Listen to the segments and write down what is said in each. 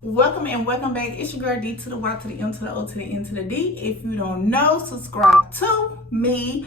Welcome and welcome back. It's your girl D to the Y to the M to the O to the N to the D. If you don't know, subscribe to me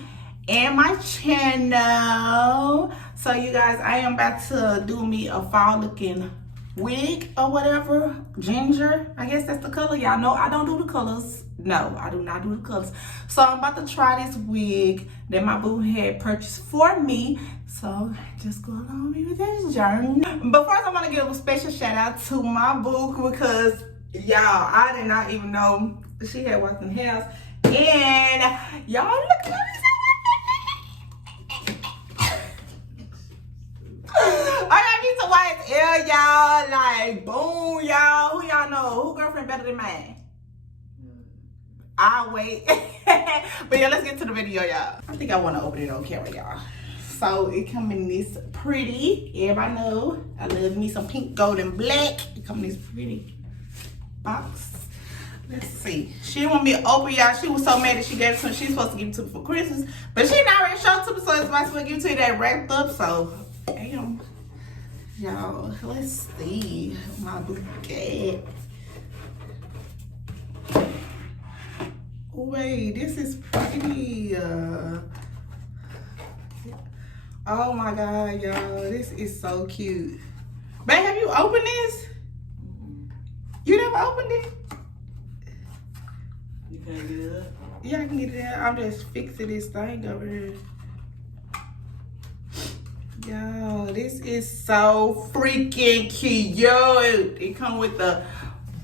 and my channel. So you guys, I am about to do me a fall looking wig or whatever. Ginger, I guess that's the color. Y'all know I don't do the colors. No, I do not do the colors. So I'm about to try this wig that my boo had purchased for me. So just go along with me with this journey. But first I want to give a special shout out to my boo because y'all, I did not even know she had walked in the house. And y'all look at me. I got me to YSL, y'all. Like, boom, y'all. Who y'all know? Who girlfriend better than mine? I'll wait. But yeah, let's get to the video, y'all. I think I want to open it on camera, y'all. So it come in this pretty, everybody know I love me some pink, gold, and black. It come in this pretty box. Let's see. She didn't want me to open, y'all. She was so mad that she gave it to me. She's supposed to give it to me for Christmas, but she not already showed it to me, so it's supposed to give it to you that wrapped up. So damn, y'all. Let's see my bouquet. Wait, this is pretty. Oh my God, y'all, this is so cute. Babe, have you opened this? You never opened it? You can't get it up? Yeah, I can get it out. I'm just fixing this thing over here. Yo, this is so freaking cute. It comes with the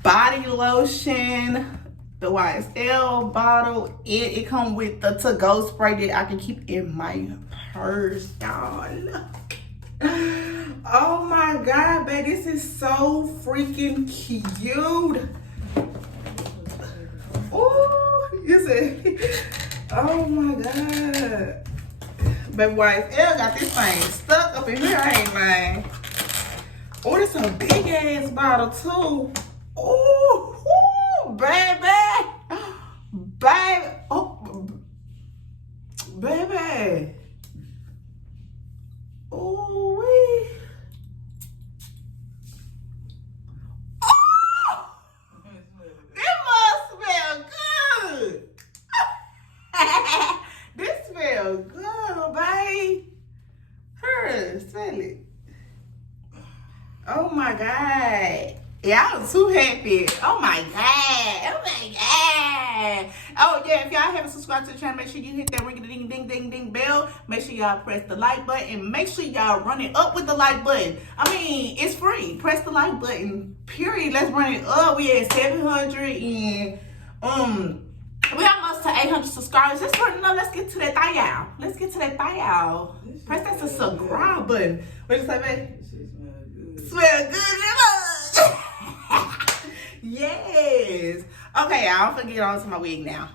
body lotion, the YSL bottle. It comes with the to-go spray that I can keep in my purse, y'all. Look. Oh my God, babe, this is so freaking cute. Oh, you see? Oh my God. Baby, YSL got this thing stuck up in here, I ain't lying. Oh, this is a big ass bottle too. Oh, baby. Baby. Oh, baby. Oh, wee. Oh, this must smell good. This smells good, babe. Her, smell it. Oh my God. Yeah, I'm too happy. Oh my God. Oh my God. Oh yeah, if y'all haven't subscribed to the channel, make sure you hit that ring ding ding ding ding bell. Make sure y'all press the like button and make sure y'all run it up with the like button. I mean, it's free. Press the like button. Period. Let's run it up. We at 700 and we almost to 800 subscribers. Let's run it up. Let's get to that thigh out. Let's get to that thigh out. Press that subscribe button. What you say, babe? Smell good. Yes. Okay, y'all, I'm gonna get on to my wig now.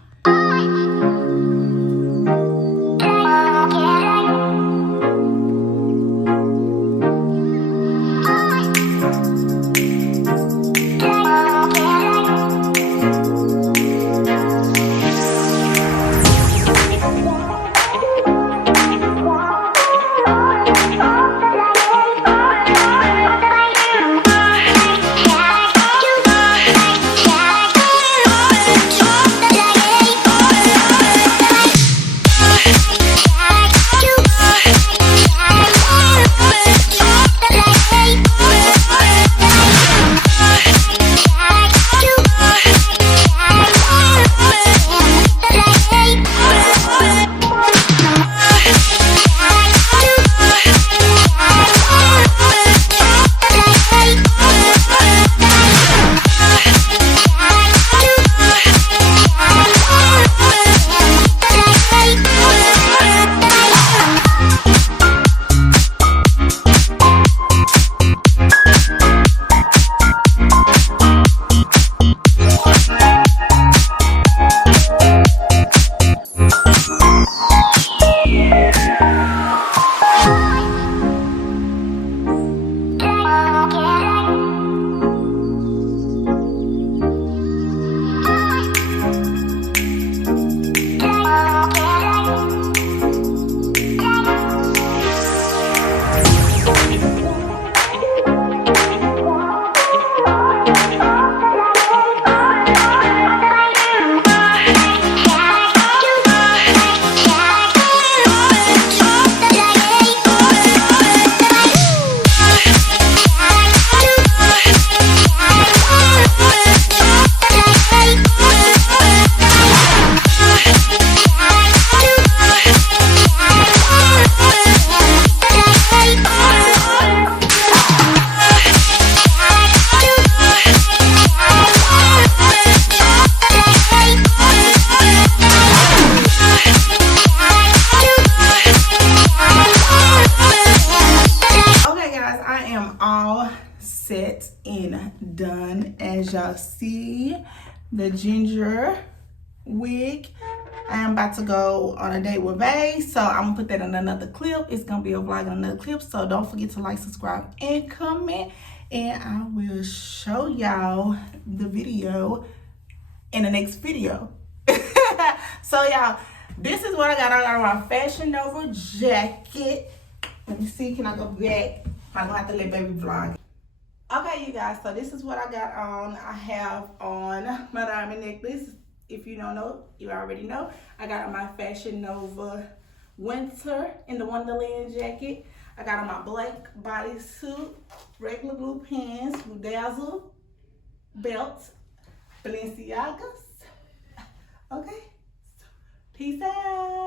set and done. As y'all see, the ginger wig. I'm about to go on a date with Vay, so I'm gonna put that in another clip. It's gonna be a vlog in another clip, so don't forget to like, subscribe, and comment, and I will show y'all the video in the next video. So y'all, this is what I got. I got my Fashion Nova jacket. Let me see, can I go back? I'm gonna have to let baby vlog. Okay, you guys, so this is what I got on. I have on my diamond necklace. If you don't know, you already know. I got on my Fashion Nova Winter in the Wonderland jacket. I got on my black bodysuit, regular blue pants, bedazzle belt, Balenciagas. Okay, peace out.